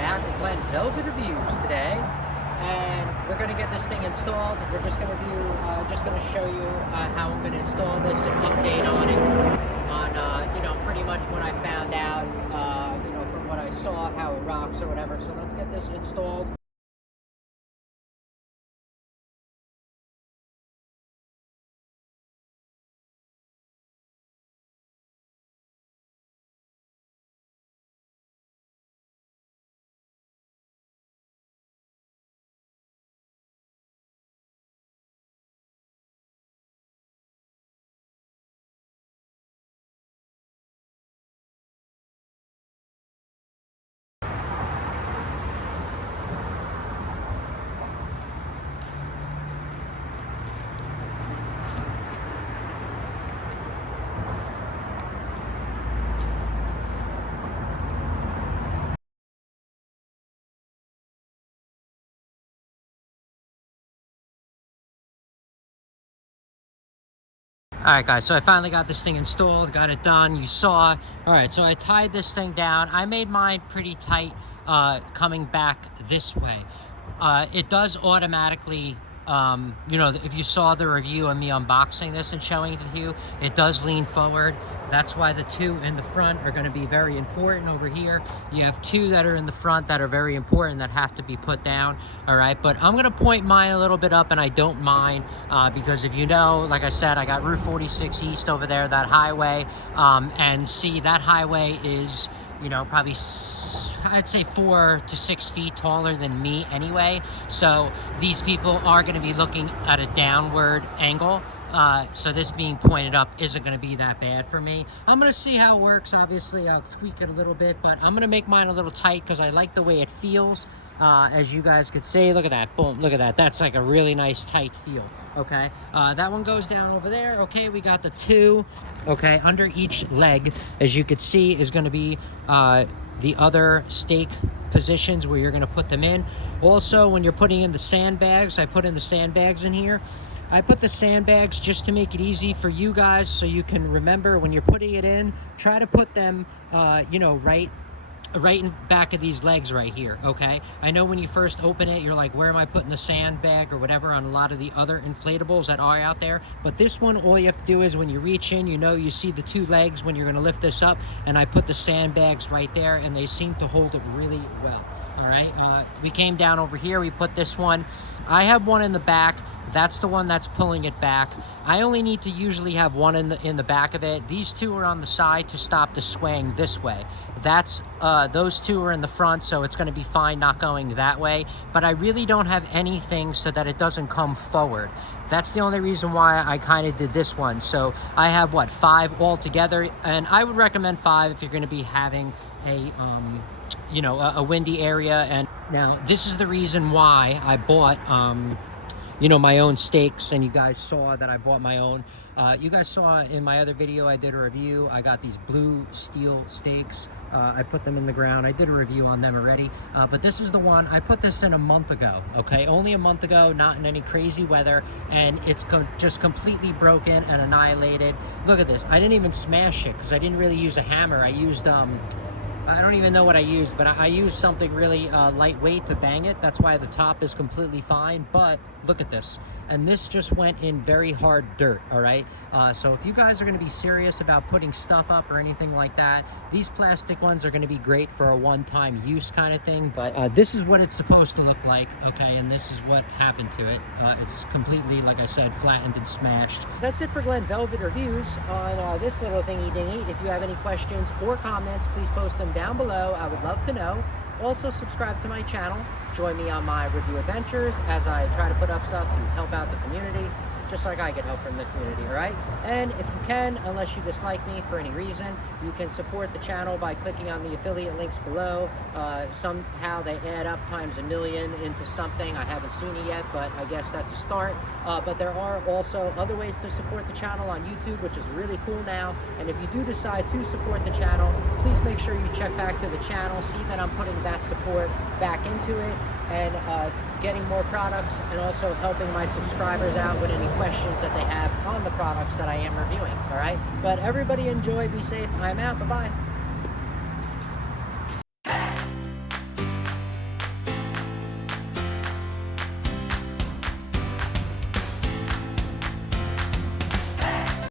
back with Glenn Velvet Reviews today, and we're going to get this thing installed. We're just going to show you how I'm going to install this and update on it, pretty much what I found out, from what I saw, how it rocks or whatever. So let's get this installed. Alright guys, so I finally got this thing installed, got it done, you saw. Alright, so I tied this thing down. I made mine pretty tight coming back this way. It does automatically, if you saw the review of me unboxing this and showing it to you, it does lean forward. That's why the two in the front are going to be very important over here. You have two that are in the front that are very important that have to be put down. All right, but I'm going to point mine a little bit up, and I don't mind because if you know, like I said, I got Route 46 East over there, that highway, and see that highway is, probably I'd say 4 to 6 feet taller than me anyway. So these people are going to be looking at a downward angle. So this being pointed up isn't going to be that bad for me. I'm going to see how it works. Obviously, I'll tweak it a little bit, but I'm going to make mine a little tight because I like the way it feels. As you guys could see, look at that, boom, look at that. That's like a really nice tight feel, okay? That one goes down over there, okay? We got the two, okay? Under each leg, as you could see, is going to be the other stake positions where you're going to put them in. Also, when you're putting in the sandbags, I put in the sandbags in here. I put the sandbags just to make it easy for you guys, so you can remember when you're putting it in, try to put them, right in back of these legs right here, okay? I know when you first open it, you're like, where am I putting the sandbag or whatever on a lot of the other inflatables that are out there. But this one, all you have to do is when you reach in, you see the two legs when you're gonna lift this up, and I put the sandbags right there, and they seem to hold it really well. All right, we came down over here, we put this one. I have one in the back. That's the one that's pulling it back. I only need to usually have one in the back of it. These two are on the side to stop the swaying this way. That's those two are in the front, so it's going to be fine not going that way. But I really don't have anything so that it doesn't come forward. That's the only reason why I kind of did this one. So I have, 5 altogether, and I would recommend 5 if you're going to be having a windy area. And now this is the reason why I bought my own stakes, and you guys saw that I bought my own. You guys saw in my other video I did a review. I got these blue steel stakes. I put them in the ground. I did a review on them already, but this is the one. I put this in a month ago, okay? Only a month ago, not in any crazy weather, and it's just completely broken and annihilated. Look at this. I didn't even smash it because I didn't really use a hammer. I used I don't even know what I used, but I used something really lightweight to bang it. That's why the top is completely fine. But look at this. And this just went in very hard dirt, all right? So if you guys are going to be serious about putting stuff up or anything like that, these plastic ones are going to be great for a one-time use kind of thing. But this is what it's supposed to look like, okay? And this is what happened to it. It's completely, like I said, flattened and smashed. That's it for Glenn Velvet Reviews on this little thingy-dingy. If you have any questions or comments, please post them down below. I would love to know. Also, subscribe to my channel. Join me on my review adventures as I try to put up stuff to help out the community, just like I get help from the community, all right? And if you can, unless you dislike me for any reason, you can support the channel by clicking on the affiliate links below. Somehow they add up times a million into something. I haven't seen it yet, but I guess that's a start. But there are also other ways to support the channel on YouTube, which is really cool now. And if you do decide to support the channel, please make sure you check back to the channel, see that I'm putting that support back into it, and getting more products, and also helping my subscribers out with any questions that they have on the products that I am reviewing, all right? But everybody enjoy, be safe, I'm out, bye-bye.